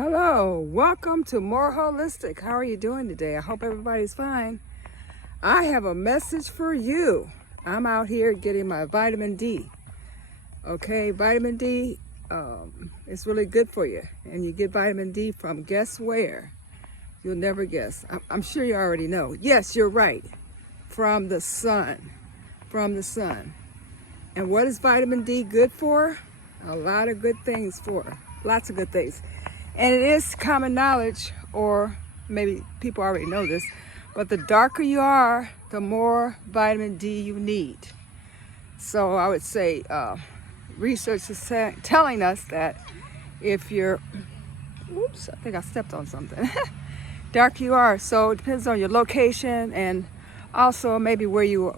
Hello, welcome to More Holistic. How are you doing today? I hope everybody's fine. I have a message for you. I'm out here getting my vitamin D. Okay, vitamin D is really good for you. And you get vitamin D from guess where? You'll never guess. I'm sure you already know. Yes, you're right. From the sun. From the sun. And what is vitamin D good for? A lot of good things for. Lots of good things. And it is common knowledge, or maybe people already know this, but the darker you are, the more vitamin D you need. So I would say research is telling us that if you're, oops, I think I stepped on something. Dark you are, so it depends on your location and also maybe where you,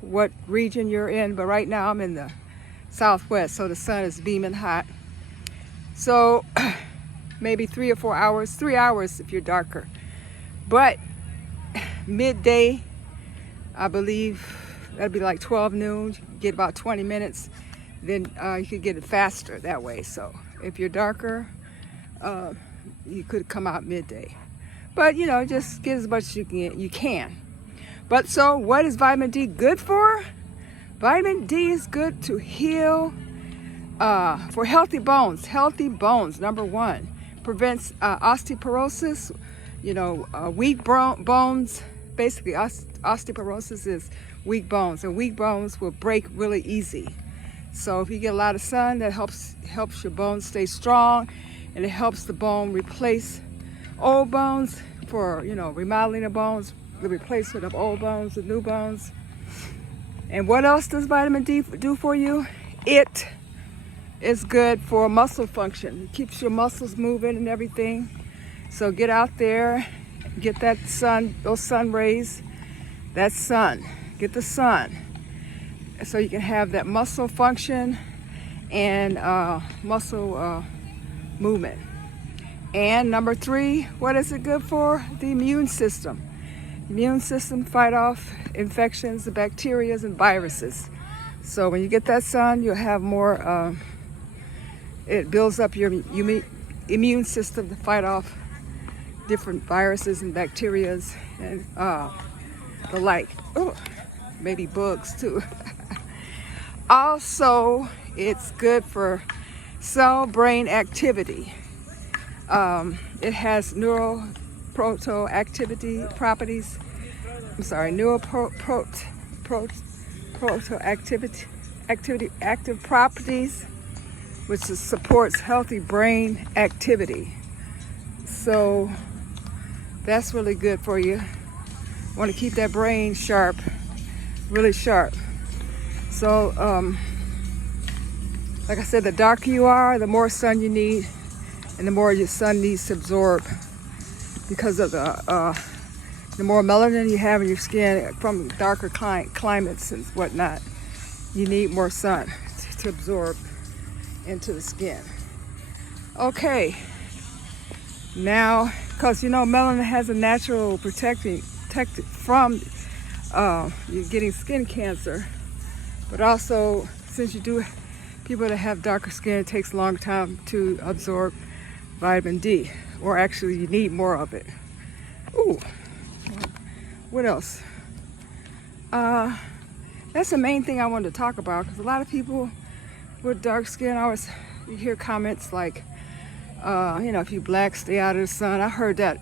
what region you're in. But right now I'm in the Southwest, so the sun is beaming hot. So maybe 3 or 4 hours, 3 hours if you're darker. But midday, I believe that'd be like 12 noon, you get about 20 minutes. Then you could get it faster that way. So if you're darker, you could come out midday. But you know, just get as much as you can. But so what is vitamin D good for? Vitamin D is good to heal for healthy bones. Healthy bones, number one. Prevents osteoporosis, weak bones. Basically, osteoporosis is weak bones, and weak bones will break really easy. So if you get a lot of sun, that helps your bones stay strong, and it helps the bone replace old bones for remodeling the bones, the replacement of old bones with new bones. And what else does vitamin D do for you? It is good for muscle function. It keeps your muscles moving and everything. So get out there, get that sun, those sun rays, that sun, get the sun. So you can have that muscle function and muscle movement. And number 3, what is it good for? The immune system. Immune system fight off infections, the bacteria and viruses. So when you get that sun, you'll have more it builds up your immune system to fight off different viruses and bacteria and the like. Oh, maybe bugs too. Also, it's good for cell-brain activity. It has neuroprotoactivity properties. Active properties, which supports healthy brain activity. So that's really good for you. Want to keep that brain sharp, really sharp. So like I said, the darker you are, the more sun you need, and the more your sun needs to absorb because of the more melanin you have in your skin from darker climates and whatnot. You need more sun to absorb into the skin. Okay, now, because melanin has a natural protected from you getting skin cancer, but also since people that have darker skin, it takes a long time to absorb vitamin D, or actually you need more of it. Ooh, what else? That's the main thing I wanted to talk about, because a lot of people with dark skin, you hear comments like, if you black, stay out of the sun. I heard that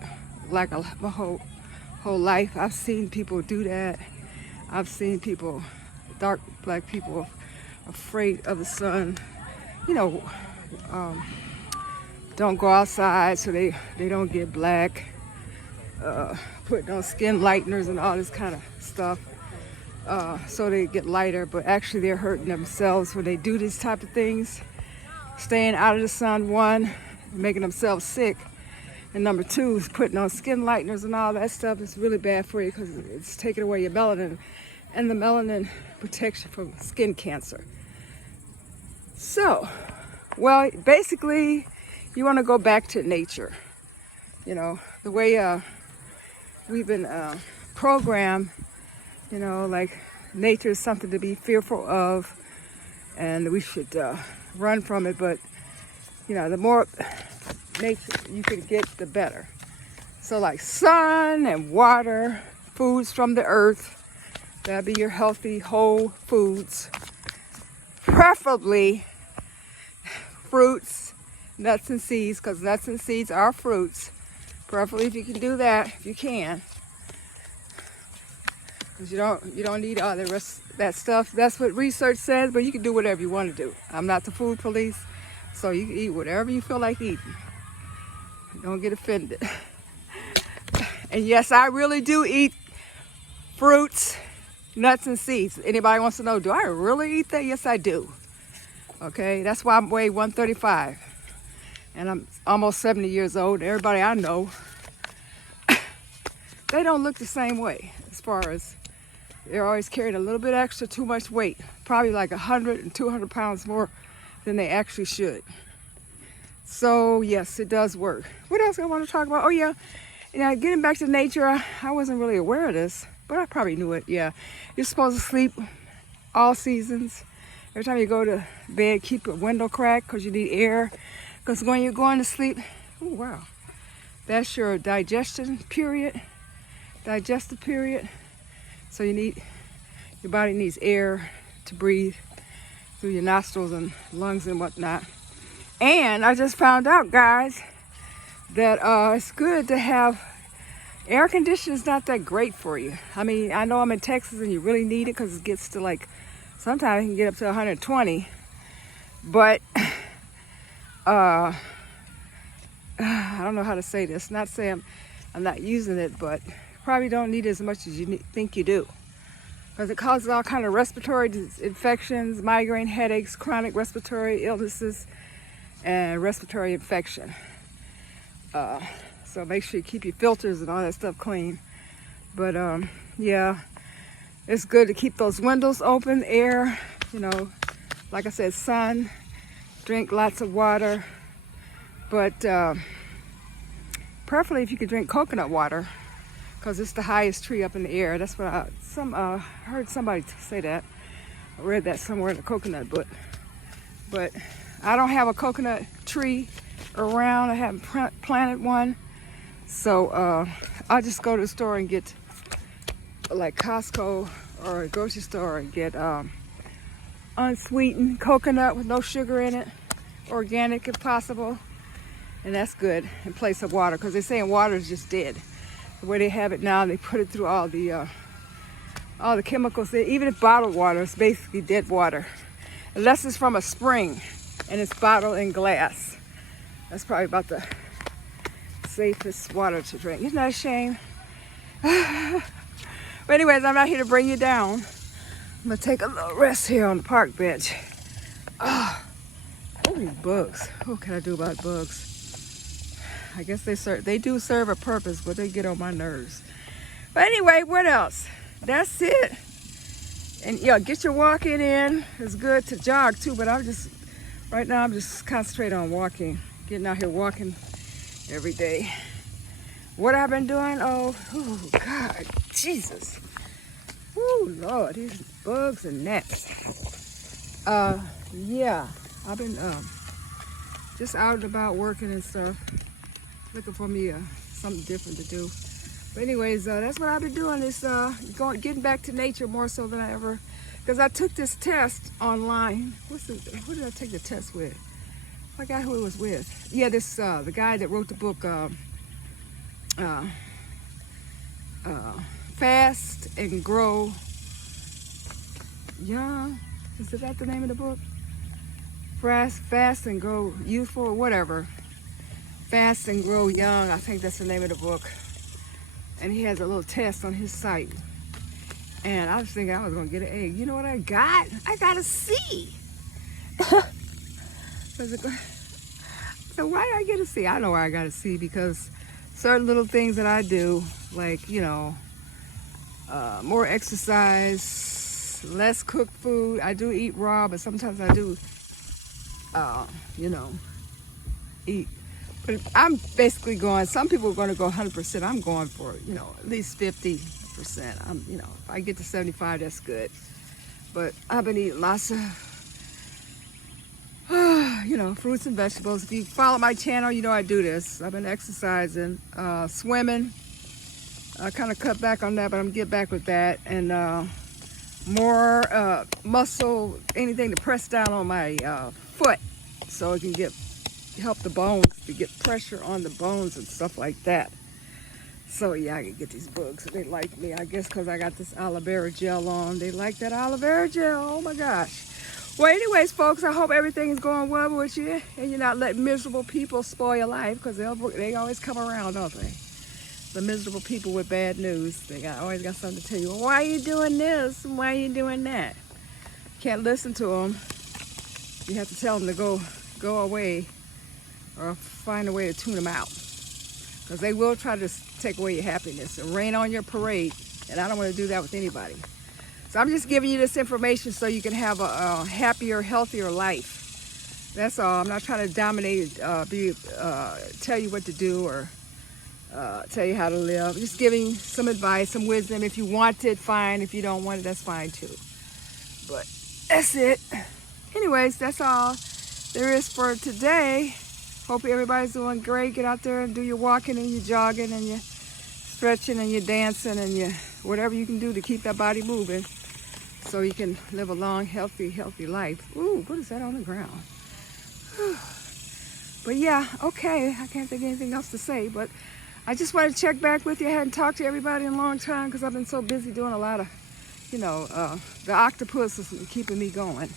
like my whole life. I've seen people do that. I've seen people, dark black people, afraid of the sun. Don't go outside so they don't get black. Putting on skin lighteners and all this kind of stuff. So they get lighter, but actually they're hurting themselves when they do these type of things. Staying out of the sun, 1, making themselves sick, and number 2 is putting on skin lighteners and all that stuff. Is really bad for you because it's taking away your melanin, and the melanin protects you from skin cancer. So, well, basically, you want to go back to nature. The way we've been programmed. Like nature is something to be fearful of, and we should run from it. But the more nature you can get, the better. So like sun and water, foods from the earth, that'd be your healthy whole foods. Preferably fruits, nuts and seeds, because nuts and seeds are fruits. Preferably if you can do that, if you can. Because you don't need all the rest of that stuff. That's what research says, but you can do whatever you want to do. I'm not the food police, so you can eat whatever you feel like eating. Don't get offended. And yes, I really do eat fruits, nuts, and seeds. Anybody wants to know, do I really eat that? Yes, I do. Okay, that's why I weigh 135. And I'm almost 70 years old. Everybody I know, they don't look the same way as far as they're always carrying a little bit extra, too much weight. Probably like 100 and 200 pounds more than they actually should. So yes, it does work. What else I want to talk about? Oh yeah, getting back to nature, I wasn't really aware of this, but I probably knew it. Yeah, you're supposed to sleep all seasons. Every time you go to bed, keep a window cracked because you need air. Because when you're going to sleep, oh wow, that's your digestive period. So your body needs air to breathe through your nostrils and lungs and whatnot. And I just found out, guys, that it's good to have air conditioning. Is not that great for you. I mean, I know I'm in Texas and you really need it because it gets to like, sometimes it can get up to 120. But I don't know how to say this. Not saying I'm not using it, but probably don't need as much as you think you do. Because it causes all kind of respiratory infections, migraine headaches, chronic respiratory illnesses, and respiratory infection. So make sure you keep your filters and all that stuff clean. But yeah, it's good to keep those windows open, air, like I said, sun, drink lots of water. But preferably if you could drink coconut water, because it's the highest tree up in the air. That's what I heard somebody say that. I read that somewhere in the coconut book. But I don't have a coconut tree around. I haven't planted one. So I'll just go to the store and get, like Costco or a grocery store, and get unsweetened coconut with no sugar in it, organic if possible. And that's good in place of water, because they're saying water is just dead. The way they have it now, they put it through all the chemicals. Even if bottled water, it's basically dead water, unless it's from a spring and it's bottled in glass. That's probably about the safest water to drink. Isn't that a shame? But anyways, I'm not here to bring you down. I'm gonna take a little rest here on the park bench. Oh, these bugs. What can I do about bugs? I guess they do serve a purpose, but they get on my nerves. But anyway, what else? That's it. And yeah, get your walking in. It's good to jog too, but right now I'm just concentrating on walking, getting out here walking every day. What I've been doing? Oh God, Jesus. Oh Lord, these bugs and gnats. Yeah, I've been just out and about working and stuff, looking for me something different to do. But anyways, that's what I've been doing, is getting back to nature more so than I ever, because I took this test online. Who did I take the test with? I forgot who it was with. Yeah, the guy that wrote the book, Fast and Grow Young. Is that the name of the book? Fast and Grow Youthful, or whatever. Fast and Grow Young, I think that's the name of the book. And he has a little test on his site. And I was thinking I was gonna get an A. You know what I got? I got a C. So why did I get a C? I know why I got a C, because certain little things that I do, like, more exercise, less cooked food. I do eat raw, but sometimes I do, eat. But I'm basically going, some people are going to go 100%. I'm going for, at least 50%. If I get to 75, that's good. But I've been eating lots of you know, fruits and vegetables. If you follow my channel, you know I do this. I've been exercising, swimming. I kind of cut back on that, but I'm gonna get back with that. And more muscle, anything to press down on my foot so it can help the bones, to get pressure on the bones and stuff like that. So yeah, I can get these bugs. They like me, I guess, because I got this aloe vera gel on. They like that aloe vera gel. Oh my gosh. Well, anyways, folks, I hope everything is going well with you and you're not letting miserable people spoil your life, because they always come around, don't they? The miserable people with bad news. They always got something to tell you. Why are you doing this? Why are you doing that? Can't listen to them. You have to tell them to go away, or find a way to tune them out, because they will try to take away your happiness and rain on your parade, and I don't want to do that with anybody. So I'm just giving you this information so you can have a happier, healthier life. That's all. I'm not trying to dominate, tell you what to do, or tell you how to live. Just giving some advice, some wisdom. If you want it, fine. If you don't want it, that's fine too. But that's it. Anyways, that's all there is for today. Hope everybody's doing great. Get out there and do your walking and your jogging and your stretching and your dancing and your whatever you can do to keep that body moving, so you can live a long, healthy life. Ooh, what is that on the ground? But yeah, okay. I can't think of anything else to say, but I just wanted to check back with you. I hadn't talked to everybody in a long time because I've been so busy doing a lot of, you know, the octopus is keeping me going.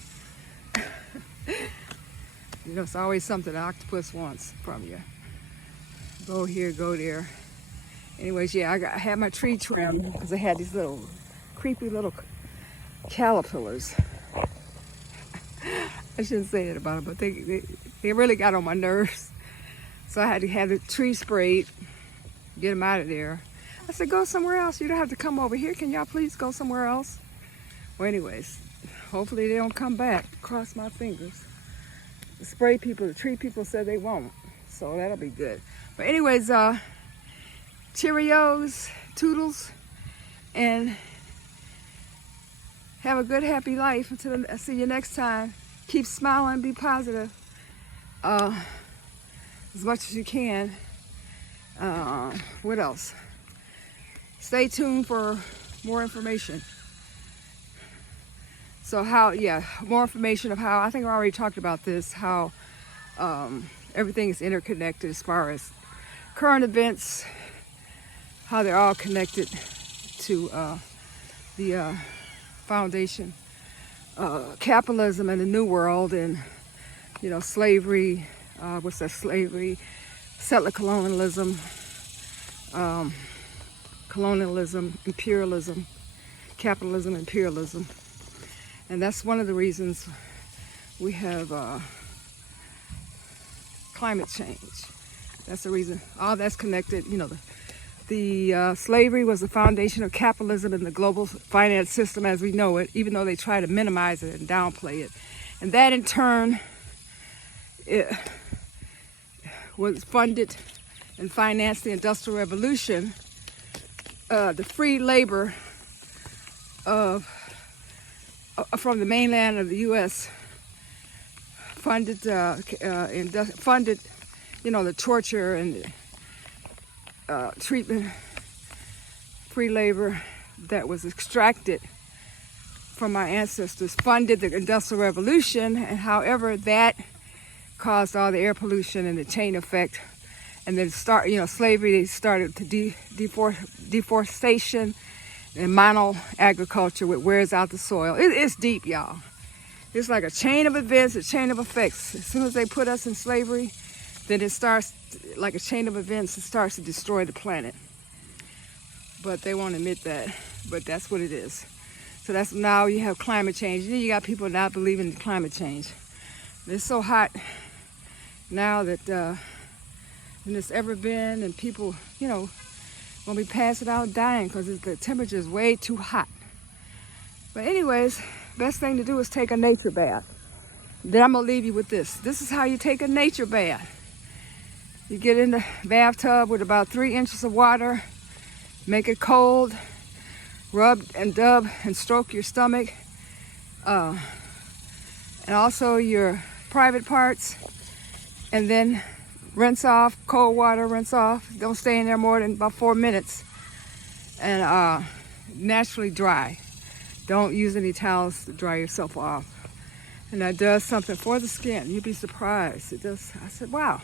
You know, it's always something the octopus wants from you. Go here, go there. Anyways, yeah, I had my tree trimmed because I had these little creepy little caterpillars. I shouldn't say that about them, but they really got on my nerves. So I had to have the tree sprayed, get them out of there. I said, go somewhere else. You don't have to come over here. Can y'all please go somewhere else? Well, anyways, hopefully they don't come back. Cross my fingers. The spray people, the tree people said they won't. So that'll be good. But anyways, Cheerios, toodles, and have a good, happy life. Until I see you next time. Keep smiling, be positive as much as you can. What else? Stay tuned for more information. So more information of how, I think I already talked about this, how everything is interconnected as far as current events, how they're all connected to the foundation, capitalism and the new world, and, you know, slavery, what's that, slavery, settler colonialism, imperialism, capitalism, imperialism. And that's one of the reasons we have climate change. That's the reason. All that's connected. You know, the slavery was the foundation of capitalism and the global finance system as we know it, even though they try to minimize it and downplay it. And that in turn, it was funded and financed the Industrial Revolution, the free labor from the mainland of the U.S. funded, you know, the torture and treatment, free labor that was extracted from our ancestors, funded the Industrial Revolution, and however that caused all the air pollution and the chain effect, and then slavery started to deforestation and mono agriculture, which wears out the soil. It's deep, y'all. It's like a chain of events, a chain of effects. As soon as they put us in slavery, then it starts like a chain of events. It starts to destroy the planet. But they won't admit that. But that's what it is. So that's now you have climate change. You got people not believing in climate change. It's so hot now that than it's ever been, and people, you know, gonna be passing out dying because the temperature is way too hot. But anyways, best thing to do is take a nature bath. Then I'm gonna leave you with this. This is how you take a nature bath. You get in the bathtub with about 3 inches of water, make it cold, rub and dub and stroke your stomach, and also your private parts, and then rinse off, cold water, rinse off. Don't stay in there more than about 4 minutes. And naturally dry. Don't use any towels to dry yourself off. And that does something for the skin. You'd be surprised. It does. I said, wow.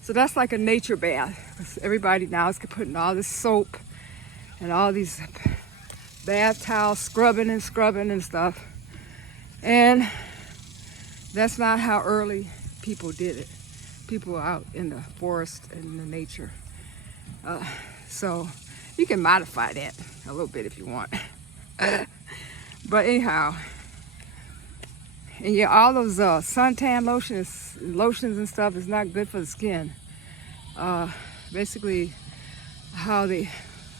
So that's like a nature bath. Everybody now is putting all this soap and all these bath towels, scrubbing and stuff. And that's not how early people did it. People out in the forest and in the nature. So you can modify that a little bit if you want. But anyhow, and yeah, all those suntan lotions and stuff is not good for the skin. Basically, how they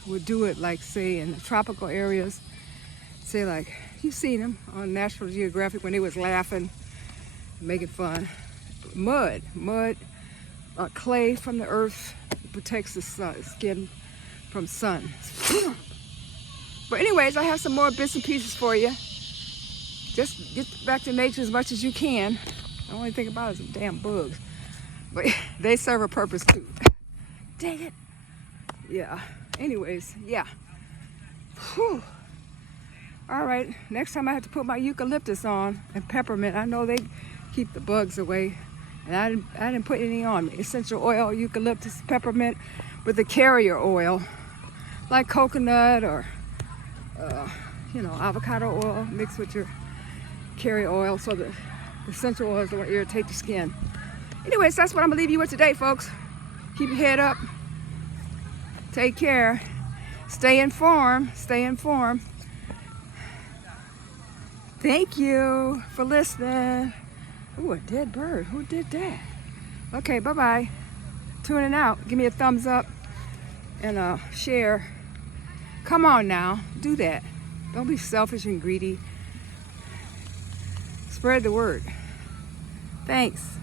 would do it, like say in the tropical areas, say like, you've seen them on National Geographic when they was laughing, making fun. Mud, clay from the earth protects the skin from sun. But anyways, I have some more bits and pieces for you. Just get back to nature as much as you can. The only thing about it is some damn bugs. But they serve a purpose too. Dang it. Yeah. Anyways, yeah. Whew. All right. Next time I have to put my eucalyptus on and peppermint. I know they keep the bugs away. And I didn't put any on me. Essential oil, eucalyptus, peppermint with the carrier oil. Like coconut or, avocado oil mixed with your carrier oil. So the essential oils don't irritate the skin. Anyways, that's what I'm going to leave you with today, folks. Keep your head up. Take care. Stay informed. Thank you for listening. Ooh, a dead bird. Who did that? Okay, bye-bye. Tuning out. Give me a thumbs up and share. Come on now. Do that. Don't be selfish and greedy. Spread the word. Thanks.